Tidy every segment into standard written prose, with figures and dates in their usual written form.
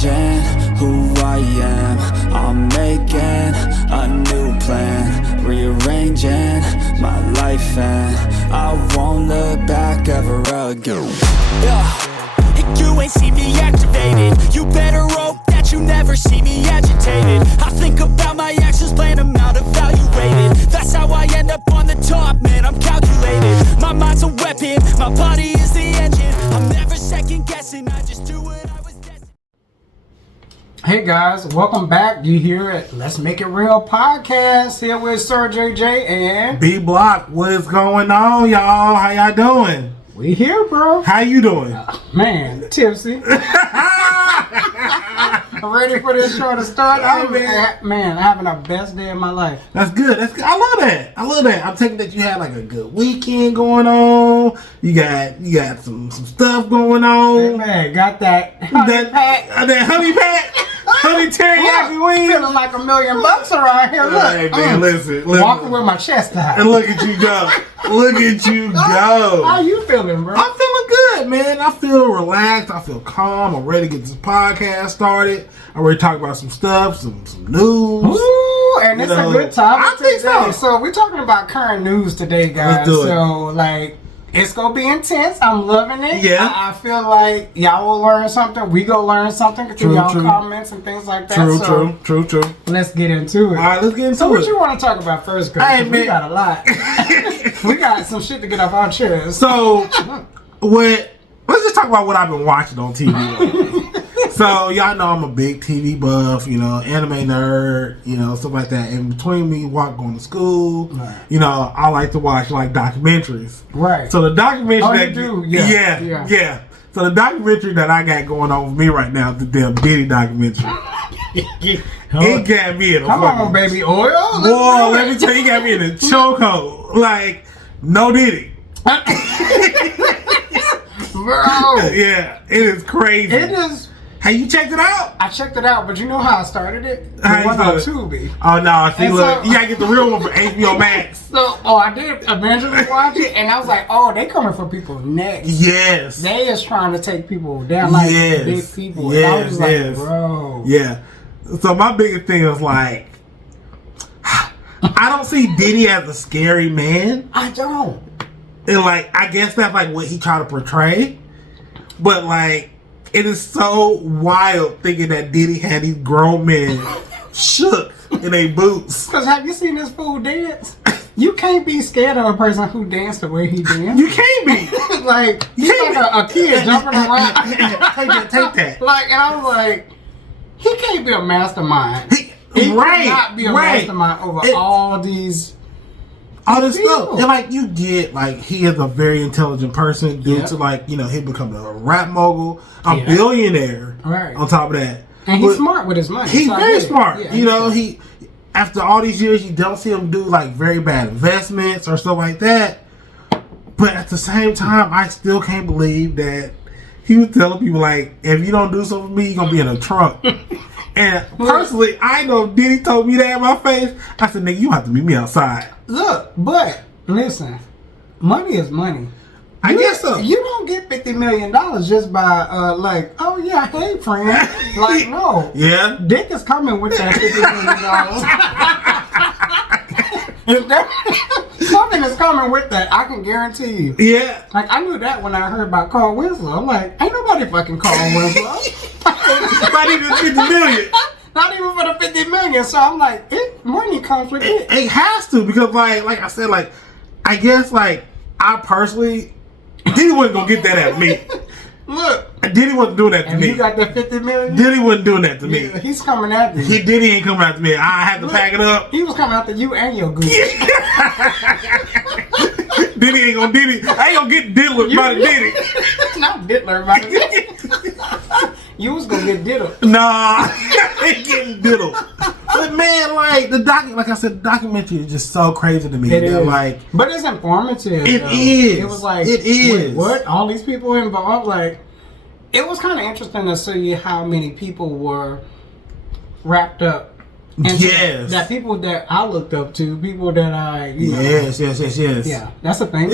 changing who I am. I'm making a new plan, rearranging my life, and I won't look back ever again. And you ain't see me activated. You better hope that you never see me agitated. I think about my actions, plan them out, evaluated. That's how I end up on the top, man, I'm calculated. My mind's a weapon, my body is the engine. I'm never second guessing, I just do what I was destined. Hey guys, welcome back. You hear it? Let's Make It Real podcast here with Sir JJ and B Block. What is going on, y'all? How y'all doing? we here, bro. How you doing? Man, tipsy. Ready for this show to start? I'm having the best day of my life. That's good. That's good. I love that. I'm taking that you had like a good weekend going on. You got some stuff going on. Hey man, got that honey pack. Honey teriyaki wings. Feeling like $1 million around here. Look, Hey man, listen. walking with my chest out. And look at you go. Look at you go. How you feeling, bro? I'm feeling good, man. I feel relaxed. I feel calm. I'm ready to get this podcast started. I'm ready to talk about some stuff, some news. Ooh, and it's a good topic. I think today. so. So we're talking about current news today, guys. Let's do it. So like, it's gonna be intense. I'm loving it. Yeah. I feel like y'all will learn something. We go learn something through y'all comments and things like that. True. Let's get into it. All right, let's get into So what it. you want to talk about first, Chris? Hey, We man. got a lot. We got some shit to get off our chairs. So, let's just talk about what I've been watching on TV. So, y'all know I'm a big TV buff, anime nerd, stuff like that. And between me going to school, Right. I like to watch like documentaries. Right. So the documentary Oh, that you do? Yeah. So the documentary that I got going on with me right now is the damn Diddy documentary. It got me in a Come on, baby oil. Boy, let me tell you, it got me in a chokehold. Like, no Diddy. Bro. Yeah, it is crazy. It is. Hey, you checked it out? I checked it out, but you know how I started it? How The you one on started? Tubi. Oh, no. See, And look, so- you gotta get the real one for HBO Max. So, I did eventually watch it, and I was like, oh, they coming for people next. Yes. They is trying to take people down like Yes. big people. And I was just like, Yes. bro. Yeah. So my biggest thing is like, I don't see Diddy as a scary man. I don't. And like, I guess that's like what he tried to portray. But like, it is so wild thinking that Diddy had these grown men shook in their boots. Because have you seen this fool dance? You can't be scared of a person who danced the way he danced. You can't be. Like, he's can't like a kid jumping around. Take that. Like, and I was like, he can't be a mastermind. He cannot be a mastermind over all these. All this people. stuff. And like, you get, like, he is a very intelligent person due Yep. to, like, he become a rap mogul, a Yeah. billionaire. Right. On top of that. And he's But smart with his money. He's so I very get it. smart. Yeah, He after all these years, you don't see him do, like, very bad investments or stuff like that. But at the same time, I still can't believe that he was telling people, like, if you don't do something for me, you're going to be in a trunk. And personally, I know Diddy told me that in my face. I said, nigga, you have to meet me outside. Look, but listen, money is money. I guess so. You don't get $50 million just by like, oh yeah, hey friend. Like, no. Yeah. Dick is coming with that $50 million. Something is coming with that. I can guarantee you. Yeah. Like, I knew that when I heard about Carl Winslow. I'm like, ain't nobody fucking Carl Winslow. Not even 50 million. Not even for the 50 million. So I'm like, money comes with it. It has to, because like I said, like, I guess, like, I personally, Diddy wasn't gonna get that at me. Look, Diddy wasn't doing that to and me. you got that 50 million? Diddy wasn't doing that to me. Yeah, he's coming after you. Diddy ain't coming after me. I had to pack it up. He was coming after you and your goose. Diddy ain't gonna Diddy. I ain't gonna get diddled by the Diddy. Not diddler, but you was gonna get diddled. Nah, I ain't getting diddled. But man, like like I said, the documentary is just so crazy to me. It is. Like, but it's informative. It though. is. It was like, It is. wait, what? All these people involved? Like, it was kind of interesting to see how many people were wrapped up. into Yes. that people that I looked up to, people that I, yes. Yeah, that's the thing.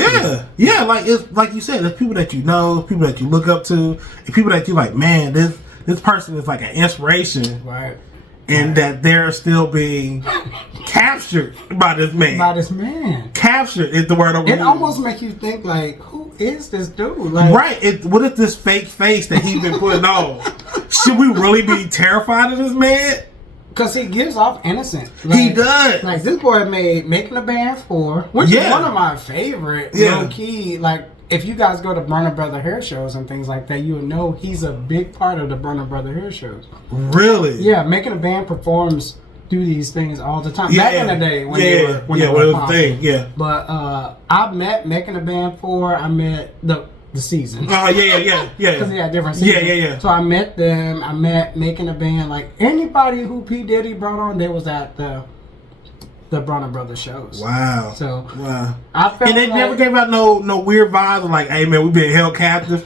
Yeah. Like it's like you said, there's people that you know, people that you look up to, and people that you like. Man, this this person is like an inspiration, Right. and that they're still being captured by this man. By this man. Captured is the word I'm It using. almost makes you think like, who is this dude? Like, Right. What is this fake face that he's been putting on? Should we really be terrified of this man? because he gives off innocent. He does. Like this boy made Making a Band 4, which is one of my favorite. Yeah. Low key, like if you guys go to Burner Brother hair shows and things like that, you would know he's a big part of the Burner Brother hair shows. Really? Yeah, Making a Band performs do these things all the time. Yeah. Back in the day when Yeah, they were when it was a thing, yeah. But I met Making a Band 4. I met the season. Oh, yeah. Because they had different seasons. Yeah. So I met them. I met Making a Band. Like anybody who P. Diddy brought on, they was at the Bronner Brothers shows. Wow. So wow. I felt And they like, never gave out no weird vibes like, hey man, we've been held captive.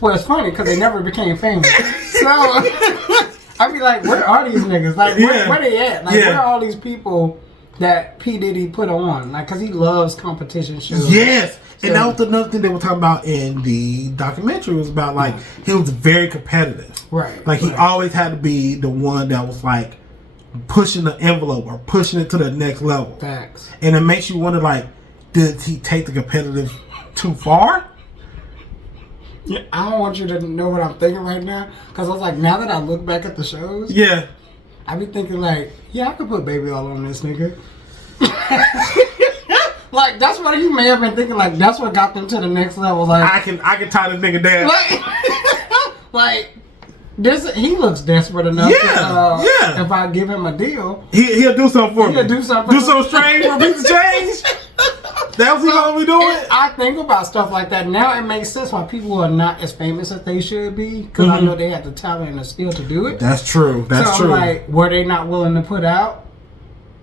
Well, it's funny because they never became famous. So I be like, where are these niggas? Like, where they at? Like, where are all these people that P. Diddy put on? Like, because he loves competition shows. Yes. And that was another thing they were talking about in the documentary. Was about like he was very competitive. Right. Like he always had to be the one that was like pushing the envelope or pushing it to the next level. Facts. And it makes you wonder like, did he take the competitive too far? Yeah, I don't want you to know what I'm thinking right now. Because I was like, now that I look back at the shows, Yeah. I be thinking like, yeah, I could put Baby All on this nigga. Like, that's what he may have been thinking. Like, that's what got them to the next level. Like, I can tie this nigga down. like this, he looks desperate enough. Yeah, yeah. If I give him a deal, He'll do something for me. He'll do something. Do something strange for a piece of change. That's what he gonna be doing. and I think about stuff like that now. It makes sense why people are not as famous as they should be because I know they have the talent and the skill to do it. That's true. That's so true. I'm like, were they not willing to put out,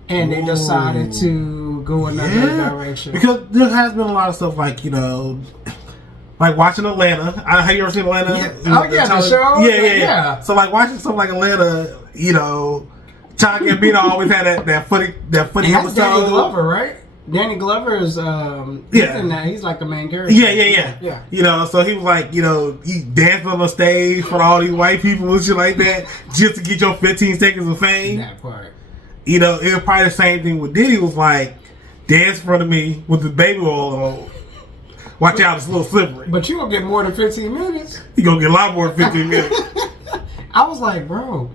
and they decided to go another direction? Because there has been a lot of stuff like like watching Atlanta. Have you ever seen Atlanta? Yeah. Oh yeah, the show. Yeah. So like watching something like Atlanta, Chaka Gambino always had that funny And that's episode. Danny Glover, right? Danny Glover is he's in that. He's like the main character. Yeah. So he was like, he danced on the stage for all these white people and shit like that, just to get your 15 seconds of fame. That part. It was probably the same thing with Diddy. Was like, dance in front of me with the baby oil on. Watch out, it's a little slippery. But you gonna get more than 15 minutes. You gonna get a lot more than 15 minutes. I was like, bro.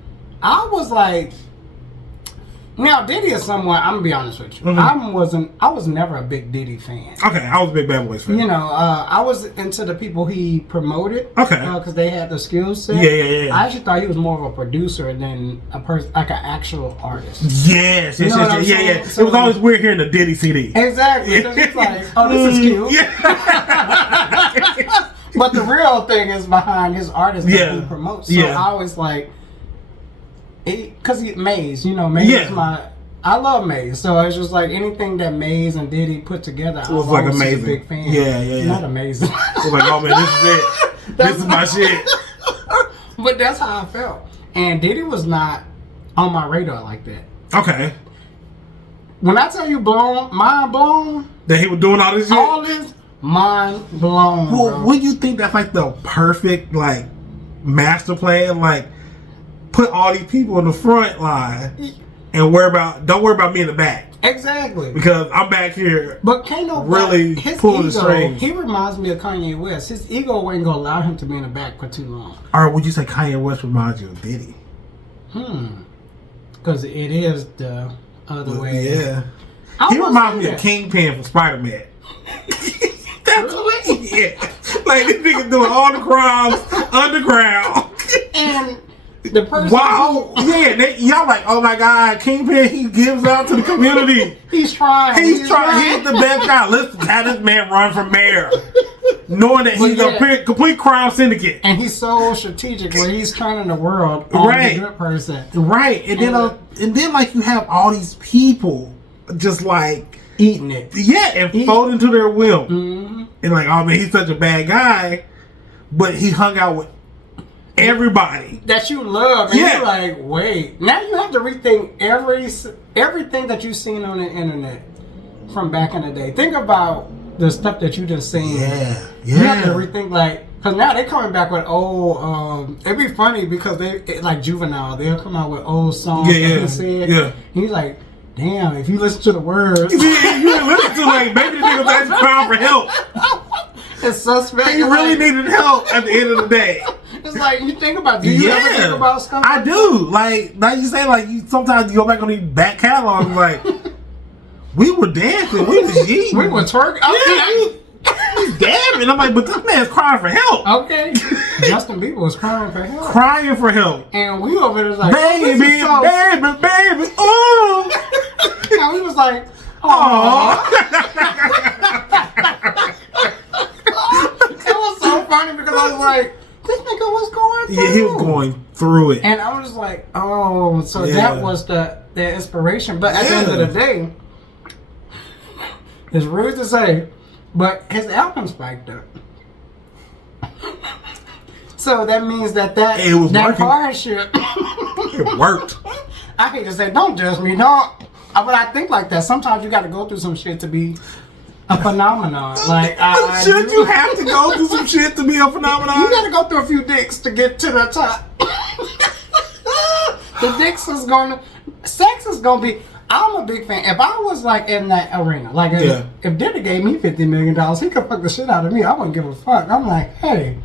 Now Diddy is someone. I'm gonna be honest with you. I was never a big Diddy fan. Okay, I was a big Bad Boys fan. I was into the people he promoted. Okay. Because they had the skill set. Yeah. I actually thought he was more of a producer than a person, like an actual artist. Yes. You know what I'm saying? It was always weird hearing the Diddy CD. Exactly. So it's like, oh, this is cute. Yeah. But the real thing is behind his artist that he promotes. So I always like, because Maze, Maze is I love Maze. So it's just like anything that Maze and Diddy put together, I was like amazing. A big fan. Yeah. Not amazing. I was like, oh man, this is it. This is my shit. But that's how I felt. And Diddy was not on my radar like that. Okay. When I tell you mind blown. That he was doing all this shit? Mind blown. Well, what do you think that's like the perfect like master plan? Like put all these people in the front line and don't worry about me in the back. Exactly. Because I'm back here. But can't nobody really his pull the ego, strings. he reminds me of Kanye West. His ego ain't gonna allow him to be in the back for too long. Or would you say Kanye West reminds you of Diddy? Because it is the other way. Yeah. He reminds me of Kingpin from Spider-Man. That's what like this nigga doing all the crimes underground. And the person y'all like, oh my god, Kingpin, he gives out to the community. He's trying. He's the best guy. Let's have this man run for mayor. Knowing that he's a complete crime syndicate. And he's so strategic where he's turning the world on the good person. Right. And then like you have all these people just like eating it. Yeah, and folding to their will. Mm-hmm. And like, oh man, he's such a bad guy. But he hung out with everybody that you love. And you're like, wait. Now you have to rethink everything that you've seen on the internet from back in the day. Think about the stuff that you just seen. Yeah. You have to rethink like, Cause now they coming back with old. It'd be funny because like Juvenile, they'll come out with old songs. Yeah, he said. Yeah. He's like, damn, if you listen to the words, you listen to like maybe the nigga was actually crying for help. It's suspect. He really needed help at the end of the day. It's like you think about. Do you ever think about stuff? I do. Like you say, like you sometimes you go back on these back catalogs, like we were dancing, we was yeeting, we were twerking. Okay. Damn it! I'm like, but this man's crying for help. Okay. Justin Bieber was crying for help. Crying for help. And we over there was like, baby, baby, ooh. And we was like, aww. It was so funny because I was like, this nigga was going through. Yeah, he was going through it. And I was just like, oh, so that was the inspiration. But at the end of the day, it's rude to say, but his album spiked up. So that means that hardship. It worked. I hate to say, don't judge me, no. But I think like that. Sometimes you got to go through some shit to be a phenomenon. Like, should you have to go through some shit to be a phenomenon? You got to go through a few dicks to get to the top. The dicks is gonna, sex is gonna be. I'm a big fan. If I was like in that arena, like if Diddy gave me $50 million, he could fuck the shit out of me. I wouldn't give a fuck. I'm like, hey,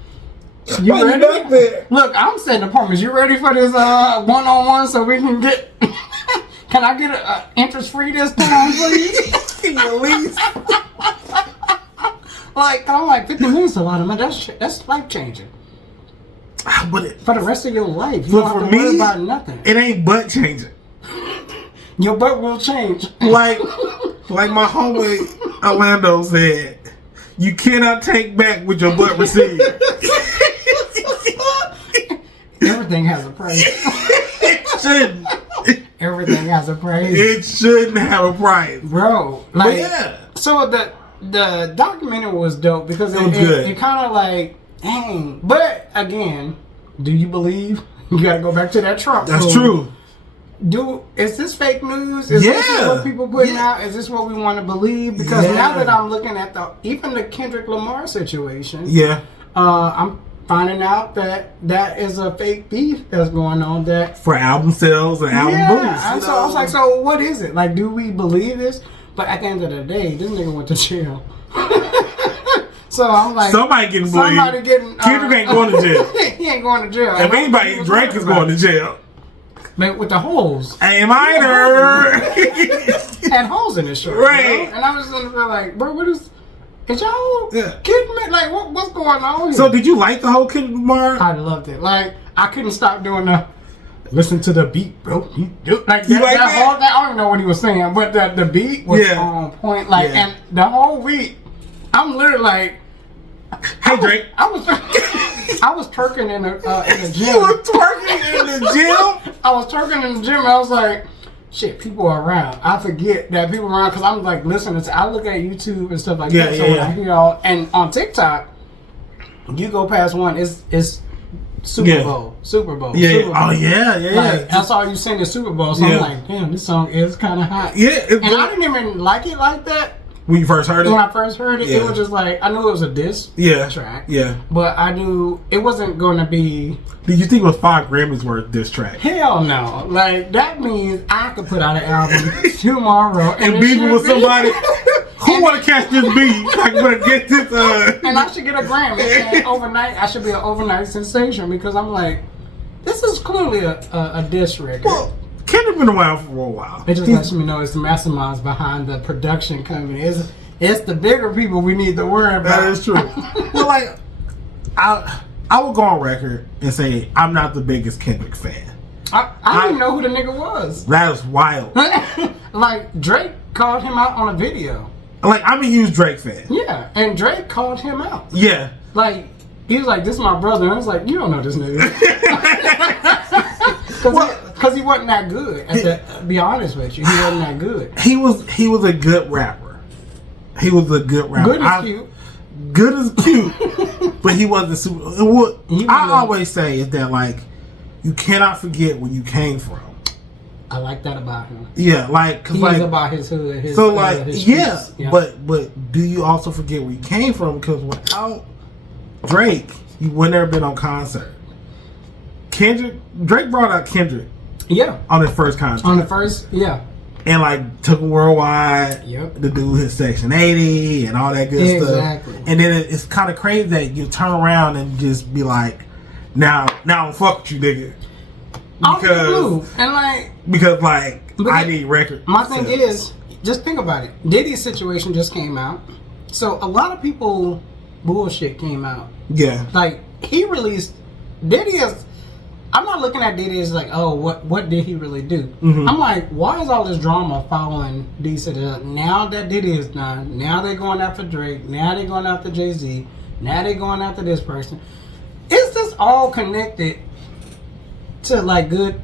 you ready? Look, I'm setting appointments. You ready for this one-on-one so we can get? Can I get an interest-free this time, please? Can you at least? Like, I'm like, 50 minutes a lot of money. That's life-changing. But for the rest of your life, you don't have to worry about nothing. It ain't butt changing. Your butt will change. Like my homie Orlando said, you cannot take back what your butt received. Everything has a price. It shouldn't. Everything has a price. It shouldn't have a price, bro. Like, so the documentary was dope because it was good. It kind of like, dang. But again, do you believe? You got to go back to that Trump. That's true. Is this fake news? Is this what people putting out? Is this what we want to believe? Because now that I'm looking at even the Kendrick Lamar situation, I'm finding out that is a fake beef that's going on that for album sales and album boosts. So I was like, so what is it? Like, do we believe this? But at the end of the day, this nigga went to jail. So I'm like, somebody getting Kendrick ain't going to jail. He ain't going to jail. If anybody, Drake is going to jail. But with the holes. A minor. Had holes in his shirt. Right. You know? And I was just like, bro, what is y'all kidding me? Like, what's going on here? So did you like the whole Kendrick Lamar? I loved it. Like, I couldn't stop doing listen to the beat, bro. Like, that whole thing, I don't even know what he was saying, but the beat was on point. Like, and the whole week, I'm literally like, hey, Drake. I was twerking in the gym. You were twerking in the gym? I was twerking in the gym and I was like, shit, people are around. I forget that people are around because I'm like listening to, I look at YouTube and stuff like that. So when I hear all, and on TikTok, you go past one, it's Super Bowl. Super Bowl. Yeah. Super Bowl. Oh, yeah. Like, that's all you sing is Super Bowl. So I'm like, damn, this song is kind of hot. Yeah. And I didn't even like it like that. When you first heard it? When I first heard it, it was just like, I knew it was a diss track. Yeah. But I knew it wasn't going to be... Did you think it was 5 Grammys worth diss track? Hell no. Like, that means I could put out an album tomorrow. And beefing with somebody... Who want to catch this beat? I want to get this... And I should get a Grammy. And overnight, I should be an overnight sensation because I'm like, this is clearly a diss record. Well, Kendrick been around for a while. It just lets me know it's the masterminds behind the production company. It's the bigger people we need to worry about. That is true. Well, like, I will go on record and say I'm not the biggest Kendrick fan. I didn't even know who the nigga was. That is wild. Like, Drake called him out on a video. Like, I'm a huge Drake fan. Yeah, and Drake called him out. Yeah. Like, he was like, this is my brother. And I was like, you don't know this nigga. Because he wasn't that good. To be honest with you, he wasn't that good. He was a good rapper. He was a good rapper. Good as cute. Good as cute. But he wasn't super. What I always say is that, like, you cannot forget where you came from. I like that about him. Yeah, like, cause he's like, about his hood. His, so like, his but do you also forget where you came from? Because without Drake, you would never been on concert. Drake brought out Kendrick. Yeah. On his first concert. On the first, yeah. And like took him worldwide. Yep. To do his Section 80 and all that good stuff. Exactly. And then it's kind of crazy that you turn around and just be like, now I'm fuck with you, nigga. Because I need records. My thing is, just think about it. Diddy's situation just came out, so a lot of people bullshit came out. Yeah. Like he released Diddy is. I'm not looking at Diddy as like, oh, what did he really do? Mm-hmm. I'm like, why is all this drama following D City? Now that Diddy is done, now they're going after Drake, now they're going after Jay-Z, now they're going after this person. Is this all connected to like good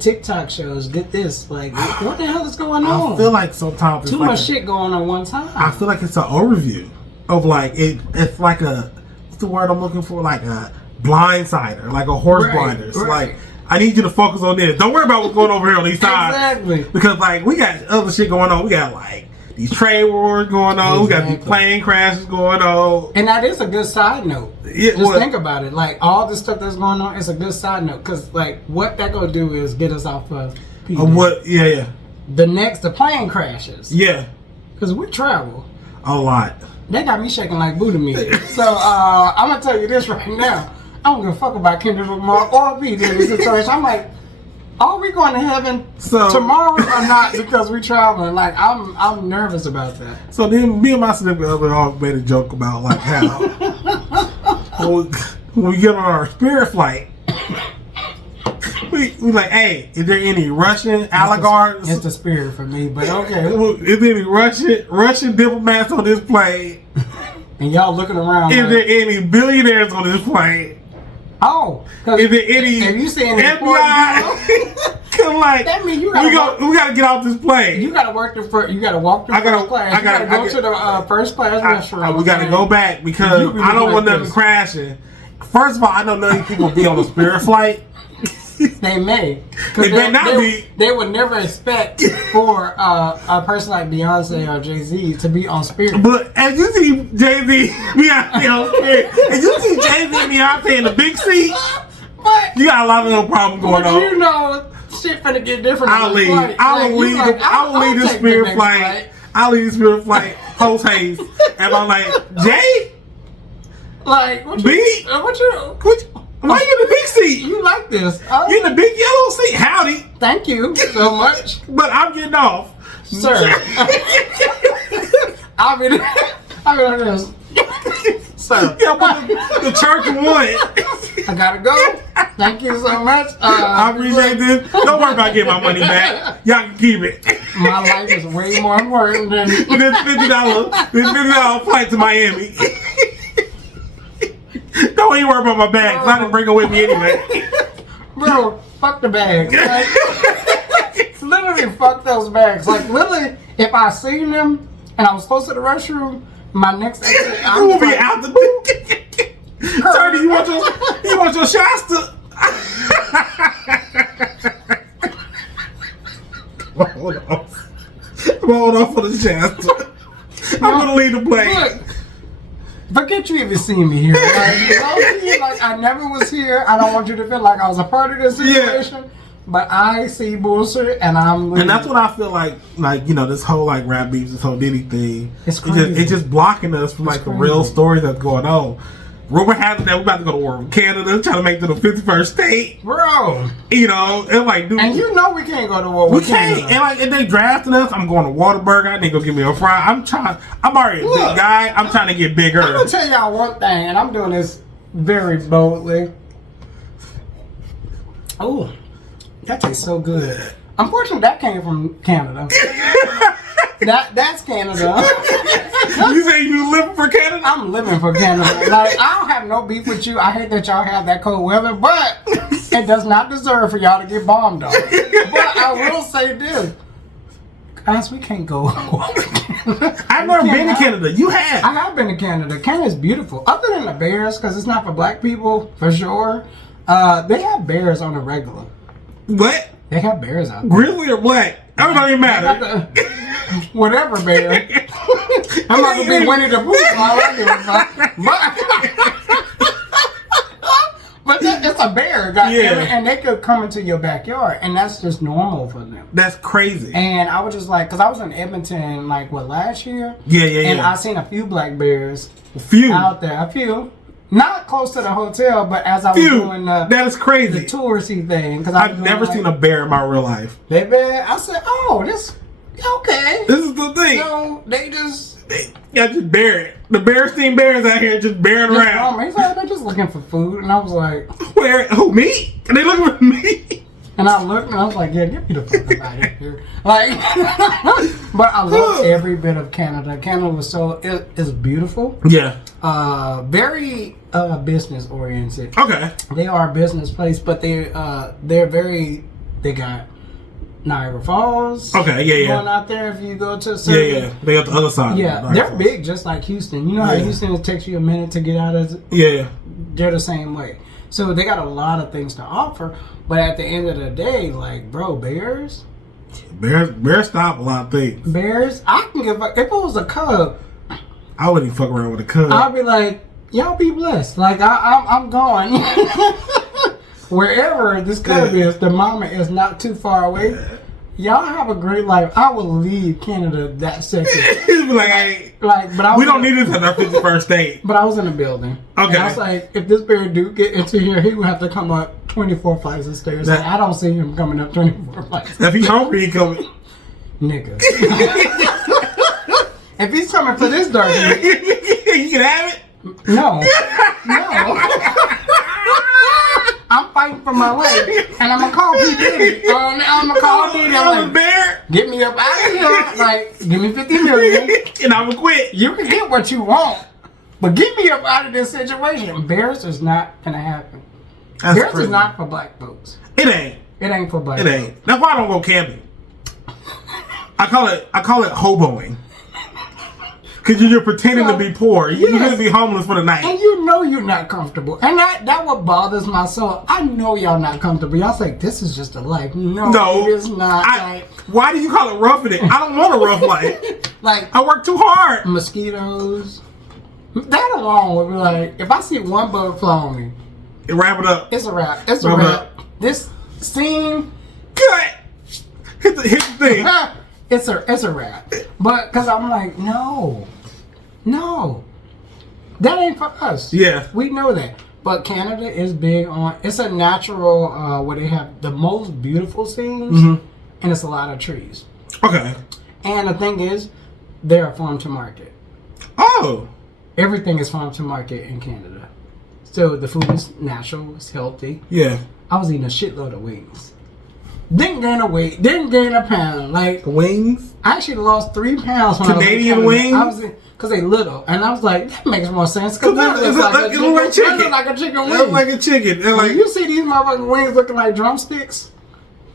TikTok shows? Get this, like, what the hell is going on? I feel like sometimes it's too much shit going on one time. I feel like it's an overview of like it's like a, what's the word I'm looking for? Like a blindsider, like a horse blinders. Like, I need you to focus on this. Don't worry about what's going over here on these sides. Exactly. Because like we got other shit going on. We got like these trade wars going on. We got these plane crashes going on. And that is a good side note. Yeah, just think about it. Like all this stuff that's going on is a good side note. Because like what that gonna do is get us off of what? Yeah. The plane crashes. Yeah. Because we travel a lot. They got me shaking like Buddha meat. So I'm gonna tell you this right now. I don't give a fuck about Kendrick Lamar or P. Diddy situation. I'm like, are we going to heaven tomorrow or not? Because we traveling. Like I'm nervous about that. So then me and my significant other all made a joke about like how when we get on our spirit flight, we like, hey, is there any Russian oligarchs? It's the spirit for me, but okay. Is there any Russian diplomats on this plane? And y'all looking around. Is there any billionaires on this plane? Oh, is there any have you seen FBI? Like, that means we gotta get off this plane. You gotta walk through first class. I gotta go to the first class restaurant. We gotta go back because really I don't want nothing crashing. First of all, I know none of these people be on a Spirit flight. They may. They may not be. They would never expect for a person like Beyonce or Jay-Z to be on Spirit. But as you see Jay-Z, Beyonce on Spirit, and you see Jay-Z and Beyonce in the big seat, you got a lot of little problem going on. You know, shit finna get different. I'll leave. I will leave the Spirit flight. I'll leave the Spirit flight post haste, and I'm like, Jay, like what you? Why you in the big seat? You like this? You in the big yellow seat? Howdy. Thank you so much. But I'm getting off, sir. I'll be like this, sir. Yeah, but the church won. I gotta go. Thank you so much. I appreciate this. Don't worry about getting my money back. Y'all can keep it. My life is way more important than this $50 flight to Miami. Don't even worry about my bags. I didn't bring them with me anyway. Bro, fuck the bags. Like, literally, fuck those bags. Like, literally, if I seen them and I was close to the restroom, my next exit, I will be out the door. Tony, you want your Shasta? Hold on. I'm hold on for the Shasta. I'm gonna leave the plane. Look, forget you even seen me here. Like I never was here. I don't want you to feel like I was a part of this situation. Yeah. But I see bullshit and I'm leaving. And that's what I feel like you know, this whole like rap beef, this whole Diddy thing. It's crazy. It's just blocking us from like the real stories that's going on. Rumor has it that we're about to go to war with Canada, trying to make it to the 51st state. Bro. You know, and like, dude. And you know we can't go to war with Canada. We can't. And like, if they drafting us, I'm going to Whataburger. I need to go get me a fry. I'm already a big guy. I'm trying to get bigger. I'm going to tell y'all one thing, and I'm doing this very boldly. Oh, that tastes so good. Unfortunately, that came from Canada. That's Canada. You say you living for Canada? I'm living for Canada. Like, I don't have no beef with you. I hate that y'all have that cold weather, but it does not deserve for y'all to get bombed on. But I will say this. Guys, we can't go. I've never been to Canada. You have. I have been to Canada. Canada's beautiful. Other than the bears, because it's not for black people, for sure. They have bears on the regular. What? They have bears out there. Grizzly or black? That don't even matter. Whatever, bear. I'm not gonna be Winnie the Pooh. All I do is But it's a bear, and they could come into your backyard, and that's just normal for them. That's crazy. And I was just like, because I was in Edmonton, like, last year? Yeah. And I seen a few black bears out there. A few. Not close to the hotel, but as I was doing that is crazy. The touristy thing. Because I've never seen a bear in my real life. Baby, I said, oh, this, okay. This is the thing. So, they just... just bear it. The Bearstein Bears out here just bearing around. He's like, they're just looking for food. And I was like... Where? Who, me? And they looking for me? And I looked and I was like, yeah, get me the fuck out of here. Like, but I love every bit of Canada. Canada was it's beautiful. Yeah. Very business oriented. Okay. They are a business place, but they got Niagara Falls. Okay, yeah. Going out there if you go to Yeah. They got the other side. Yeah, they're big just like Houston. You know how Houston, it takes you a minute to get out of Yeah. They're the same way. So they got a lot of things to offer, but at the end of the day, like, bro, bears stop a lot of things. Bears, I can give up. If it was a cub, I wouldn't even fuck around with a cub. I'd be like, y'all be blessed. Like, I'm going. Wherever this cub is, the mama is not too far away. Y'all have a great life. I will leave Canada that second. We don't need this at our 51st date. But I was in a building. Okay. And I was like, if this bear do get into here, he would have to come up 24 flights of stairs. I don't see him coming up 24 flights. If he's hungry, he coming. Nigga. If he's coming for this dark meat, you can have it? No. I'm fighting for my life, and I'm gonna call P. Diddy. I'm gonna call P. Diddy. I'm a bear. Get me up out of here. Like, give me $50 million, and I'm gonna quit. You can get what you want, but get me up out of this situation. Bears is not gonna happen. Bears is not for black folks. It ain't. It ain't for black folks. It ain't. That's why I don't go camping. I call it hoboing. Because you're pretending to be poor. You're going to be homeless for the night. And you know you're not comfortable. And that what bothers my soul. I know y'all not comfortable. Y'all say, this is just a life. No, it is not. Why do you call it roughing it? I don't want a rough life. Like, I work too hard. Mosquitoes. That alone would be like, if I see one bug fly on me. Wrap it up. It's a wrap. It's a wrap. This scene. Cut. Hit the thing. It's a wrap. But, because I'm like, no, that ain't for us. Yeah. We know that. But Canada is big on, it's a natural, where they have the most beautiful scenes, and it's a lot of trees. Okay. And the thing is, they're farm to market. Oh. Everything is farm to market in Canada. So the food is natural, it's healthy. Yeah. I was eating a shitload of wings. Didn't gain a weight. Didn't gain a pound. Like, wings? I actually lost 3 pounds when Canadian wings? Because they little. And I was like, that makes more sense. Because it looks like chicken. It looks like a chicken wing. It looks like a chicken. Like, you see these motherfucking wings looking like drumsticks?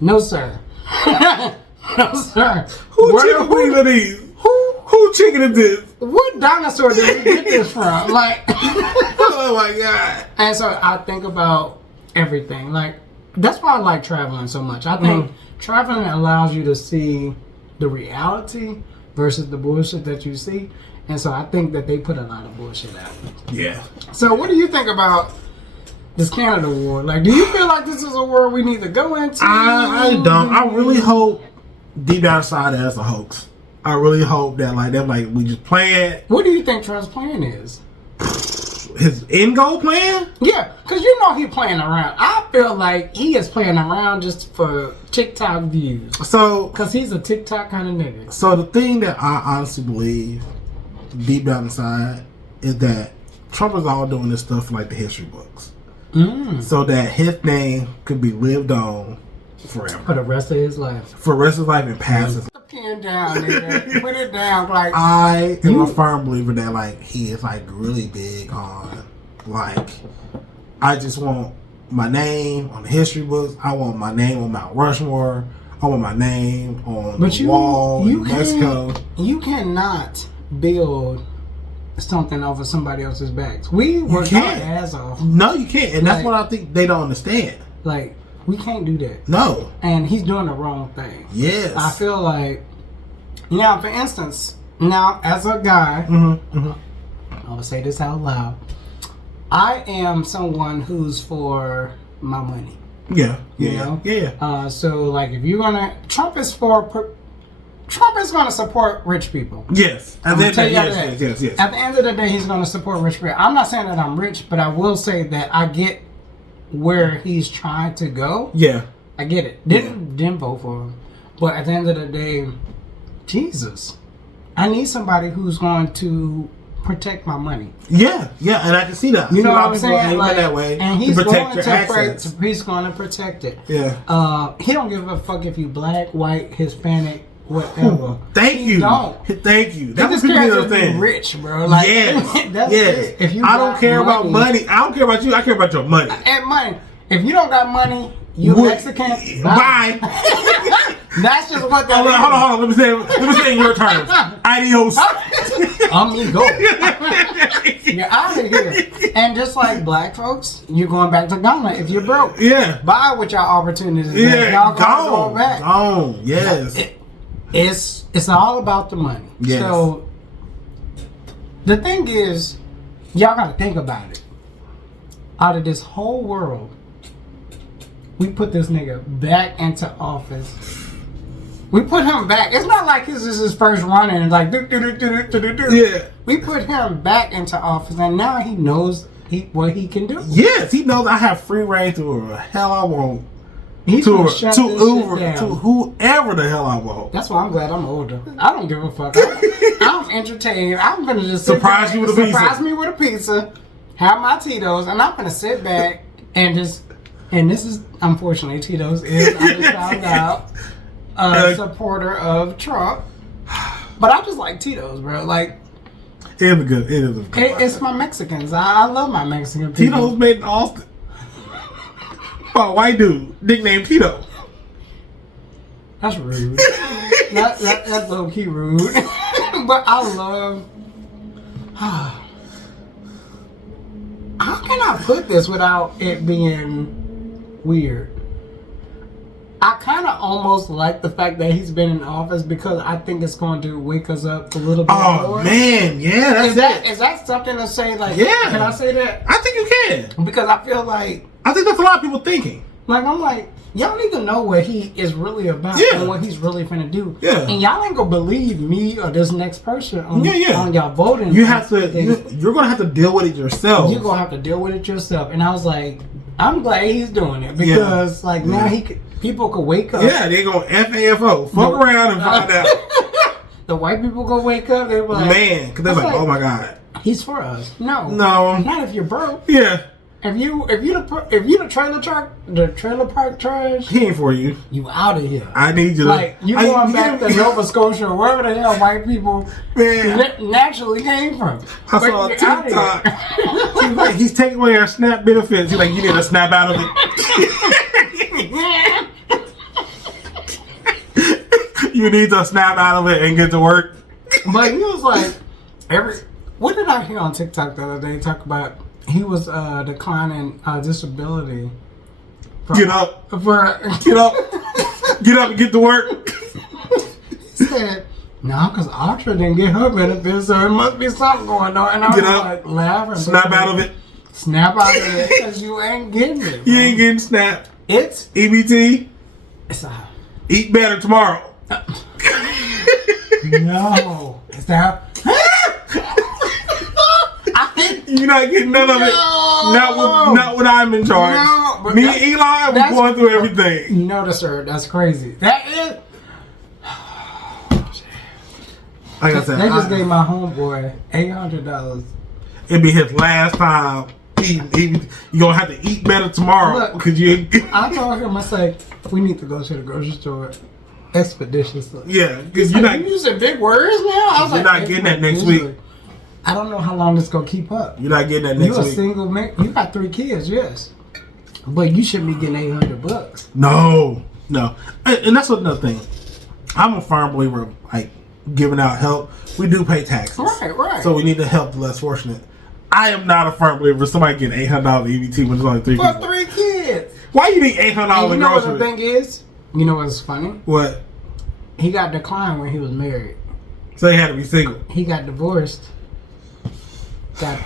No, sir. No, sir. Who chicken wings are these? Who chicken is this? What dinosaur did we get this from? Like, oh my God. And so I think about everything. Like, that's why I like traveling so much. I think traveling allows you to see the reality versus the bullshit that you see. And so I think that they put a lot of bullshit out. Yeah. So what do you think about this Canada war? Like, do you feel like this is a war we need to go into? I don't. I really hope deep down inside that's a hoax. I really hope that we just play it. What do you think Trump's plan is? His end goal plan? Yeah, because you know he's playing around. I feel like he is playing around just for TikTok views. So, because he's a TikTok kind of nigga. So the thing that I honestly believe, deep down inside, is that Trump is all doing this stuff for the history books, so that his name could be lived on forever for the rest of his life. For the rest of his life and passes. Put the pen down, nigga. Put it down. Like, I am a firm believer that he is really big on I just want my name on the history books. I want my name on Mount Rushmore. I want my name on the wall in Mexico. You cannot build something over somebody else's backs. We work our ass off. No, you can't. And that's what I think they don't understand. We can't do that. No. And he's doing the wrong thing. Yes. I feel like, now, for instance, as a guy, I'm going to say this out loud. I am someone who's for my money. Yeah. You know? So like, if you're gonna, Trump is gonna support rich people. Yes. Yes. At the end of the day, he's gonna support rich people. I'm not saying that I'm rich, but I will say that I get where he's trying to go. Yeah. I get it. Didn't vote for him. But at the end of the day, Jesus, I need somebody who's going to protect my money. Yeah, and I can see that. You know what I'm saying? Like, that way, and he's to protect going your assets. he's going to protect it. Yeah. He don't give a fuck if you black, white, Hispanic, whatever. Thank you. Don't. Thank you. That's what people understand. Rich, bro. Like, that's it. If you I don't care about money. I don't care about you. I care about your money. And money. If you don't got money, you Mexican. Bye. That's just what that is. Hold on. Let me say in your terms. Adios. Amigo. You're out of here. And just like black folks, you're going back to Ghana if you're broke. Yeah. Buy with your opportunities. Yeah. Y'all going back. Gone. Yes. It's all about the money. Yes. So the thing is, y'all got to think about it. Out of this whole world, we put this nigga back into office. We put him back. It's not like this is his first run and like Yeah. We put him back into office, and now he knows what he can do. Yes, he knows I have free reign to whoever the hell I want. He's to Uber, to whoever the hell I want. That's why I'm glad I'm older. I don't give a fuck. I'm entertained. I'm gonna just surprise me with a pizza, have my Tito's, and I'm gonna sit back and just. And this is unfortunately Tito's is I just found out a supporter of Trump, but I just like Tito's, bro. Like it is a good. It's my Mexicans. I love my Mexican people. Tito's made in Austin. Oh, white dude, nicknamed Tito. That's rude. That's low key rude. But I love. How can I put this without it being weird? I kind of almost like the fact that he's been in office because I think it's going to wake us up a little bit more. Oh man, yeah, is that something to say? Like, yeah, can I say that? I think you can because I feel like that's a lot of people thinking. Like I'm like, y'all need to know what he is really about and what he's really finna do. Yeah, and y'all ain't gonna believe me or this next person on y'all voting. You have to. You're gonna have to deal with it yourself. You're gonna have to deal with it yourself. And I was like, I'm glad he's doing it because now people could wake up. Yeah, they gonna FAFO, fuck around and find out. The white people go wake up. They were like, man, because they're like, oh my god, he's for us. No, not if you're broke. Yeah. If you the trailer park trash, he ain't for you. You out of here. I need you. Like you going back to Nova Scotia or wherever the hell white people naturally came from. I saw a TikTok. He's taking away our SNAP benefits. He's like, you need to snap out of it. You need to snap out of it and get to work. But he was like, what did I hear on TikTok the other day talk about? He was declining disability. Get up. Get up and get to work. He said, no, because Audra didn't get her benefits, so it must be something going on. And I was like, laughing. Snap out of it. Snap out of it, because you ain't getting it. You ain't getting snapped. It's EBT. Eat better tomorrow. No. Is that... You're not getting none of it. Not when I'm in charge. No, but me and Eli, we're going through everything. No, sir, that's crazy. That is. Like I said, they just gave my homeboy $800. It'd be his last time eating. You're gonna have to eat better tomorrow because you. I told him, I said, we need to go to the grocery store expeditiously. Yeah, because you're not using big words now. I was you're not getting that next week. I don't know how long this gonna keep up. You're not getting that next week. You a single man. You got 3 kids, yes, but you shouldn't be getting $800. No, and that's another thing. I'm a firm believer of like giving out help. We do pay taxes, right. So we need to help the less fortunate. I am not a firm believer of somebody getting $800 EBT when there's only 3 people. For 3 kids. Why you need $800 in groceries? You know what the thing is? You know what's funny? What? He got declined when he was married. So he had to be single. He got divorced. Got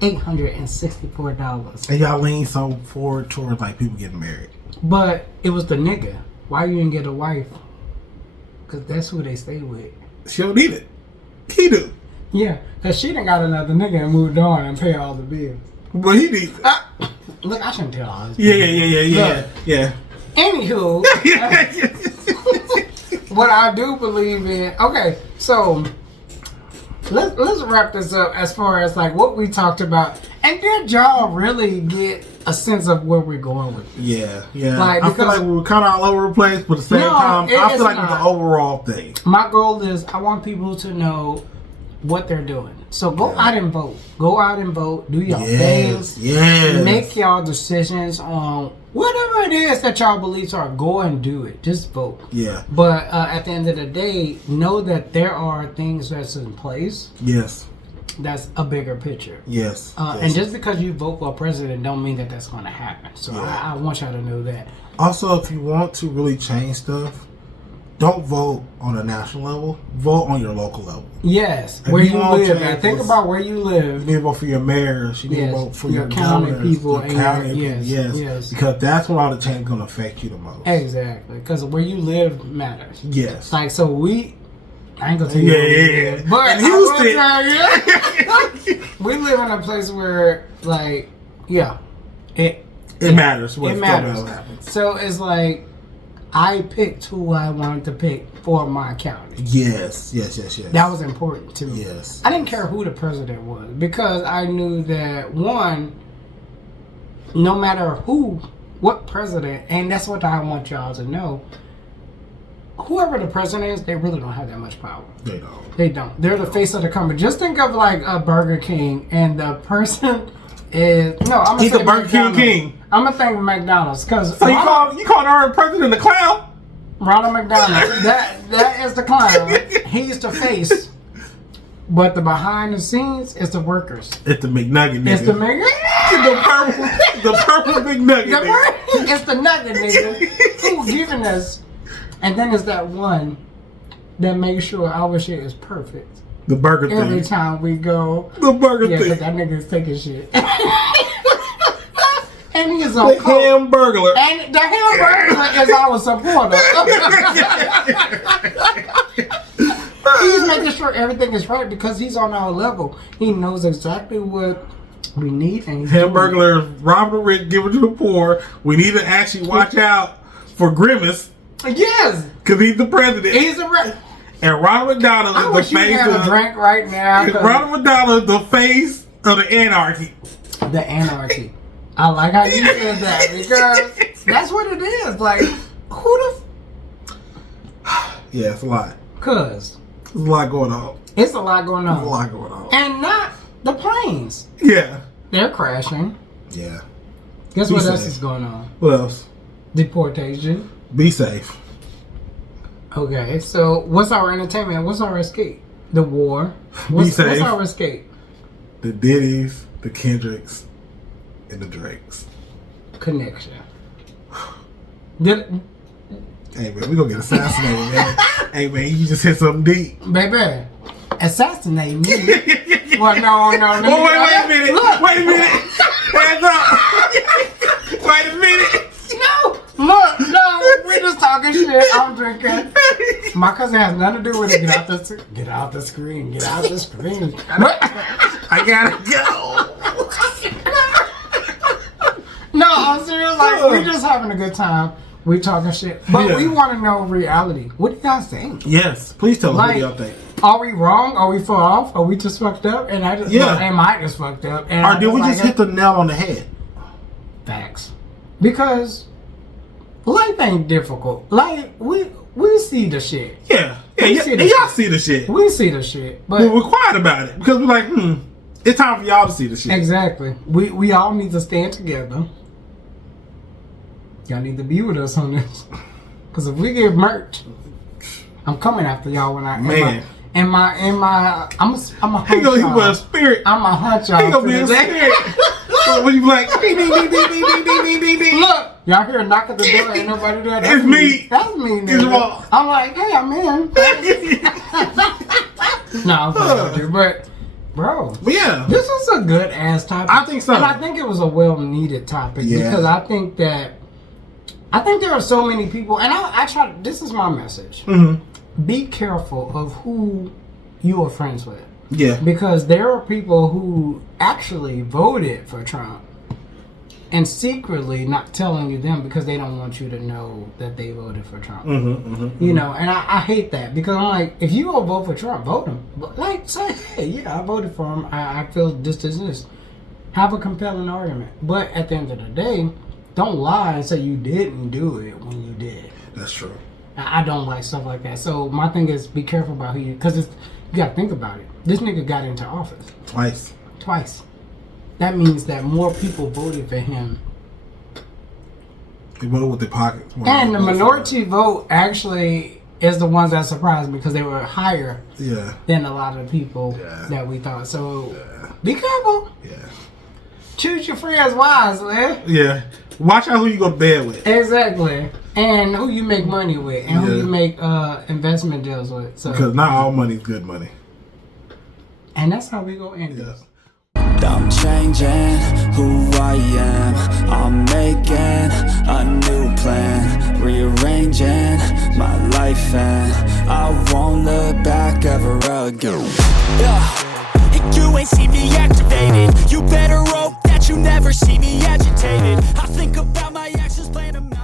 $864. And y'all lean so forward towards like people getting married. But it was the nigga. Why you didn't get a wife? Because that's who they stay with. She don't need it. He do. Yeah, because she done got another nigga and moved on and paid all the bills. But he needs it. Look, I shouldn't tell all this. Yeah. Anywho, what I do believe in. Okay, so let's wrap this up as far as like what we talked about. And did y'all really get a sense of where we're going with this? Yeah. Like, I feel like we were kind of all over the place, but at the same time, I feel like it's the overall thing. My goal is I want people to know what they're doing. So go out and vote. Go out and vote. Do y'all things. Yes. Make y'all decisions on whatever it is that y'all beliefs are. Go and do it. Just vote. Yeah. But at the end of the day, know that there are things that's in place. Yes. That's a bigger picture. Yes. And just because you vote for a president don't mean that that's going to happen. So I want y'all to know that. Also, if you want to really change stuff, don't vote on a national level. Vote on your local level. Yes, If where you you want live. change, Think about where you live. You need to vote for your mayors. You need to vote for your county governors, people. the county And yes. Because that's when all the change is going to affect you the most. Exactly, because where you live matters. Yes. Like, so I ain't gonna tell you where we live, but in Houston, we live in a place where, like, it matters. It matters. So it's like I picked who I wanted to pick for my county. Yes. That was important to me. Yes. I didn't care who the president was because I knew that one, no matter what president, and that's what I want y'all to know. Whoever the president is, they really don't have that much power. They don't. They're the face of the company. Just think of like a Burger King, and the person is he's a Burger King. I'm gonna think McDonald's because so you call our president a clown? Ronald McDonald. that is the clown. He's the face. But the behind the scenes is the workers. It's the McNugget nigga. It's the McNugget. the purple McNugget nigga. It's the nugget nigga who's giving us. And then it's that one that makes sure our shit is perfect. The burger thing. Every time we go. The burger thing. Yeah, that nigga is taking shit. And he is on the Hamburglar. And the Hamburglar is our supporter. He's making sure everything is right because he's on our level. He knows exactly what we need. And Hamburglar is robbing the rich, giving to the poor. We need to actually watch out for Grimace. Yes. Because he's the president. He's the And Ronald McDonald is the face of a drink right now. Ronald McDonald is the face of the anarchy. The anarchy. I like how you said that because that's what it is. Like, who the yeah, it's a lot. Cause there's a lot going on. It's a lot going on. There's a lot going on. And not the planes. Yeah. They're crashing. Yeah. Guess what else is going on? What else? Deportation. Be safe. Okay, so what's our entertainment? What's our escape? The war. What's our escape? The Diddy's, the Kendricks, and the Drakes. Connection. Hey man, we gonna get assassinated, man. Hey man, you just hit something deep. Baby, assassinate me. Well, no. Oh, wait a minute. Look. Wait a minute. Hands up. Wait a minute. No, we're just talking shit. I'm drinking. My cousin has nothing to do with it. Get out the screen. Get out the screen. I gotta go. No, I'm serious. Like, we're just having a good time. We talking shit. But we want to know reality. What do you guys think? Yes. Please tell us what y'all think. Are we wrong? Are we far off? Are we just fucked up? And am I just fucked up? And or did we just hit the nail on the head? Facts. Because life ain't difficult. Like, we see the shit. Yeah. Y'all see the shit. We see the shit. But we're quiet about it. Because we're like, it's time for y'all to see the shit. Exactly. We all need to stand together. Y'all need to be with us on this. Because if we get murked, I'm coming after y'all when I... Man. I'm a hunch y'all. He gonna be a spirit. I'm a hunch y'all. He gonna be a spirit. When you like, ding, ding, ding, ding, ding, ding, ding, ding. Look, y'all hear a knock at the door. Ain't nobody there. It's me. That's me. Nigga. I'm like, hey, I'm in. No, I'm playing with you. But Bro. But yeah. This is a good ass topic. I think so. And I think it was a well needed topic because I think there are so many people, and I try, this is my message. Mm-hmm. Be careful of who you are friends with. Yeah. Because there are people who actually voted for Trump and secretly not telling you them because they don't want you to know that they voted for Trump. You know, and I hate that because I'm like, if you go vote for Trump, vote him. Like, say, hey, yeah, I voted for him. I feel this. Have a compelling argument. But at the end of the day, don't lie and say you didn't do it when you did. That's true. I don't like stuff like that. So my thing is be careful about who you, because you got to think about it. This nigga got into office. Twice. That means that more people voted for him. They voted with their pockets. And the minority vote actually is the ones that surprised me because they were higher than a lot of the people that we thought. So be careful. Yeah. Choose your friends wisely. Yeah. Watch out who you go to bed with. Exactly. And who you make money with. And who you make investment deals with. So. Because not all money is good money. And that's how we go end this. I'm changing who I am. I'm making a new plan, rearranging my life, and I won't look back ever again. You ain't see me activated. You better hope that you never see me agitated. I think about my actions, plan them out.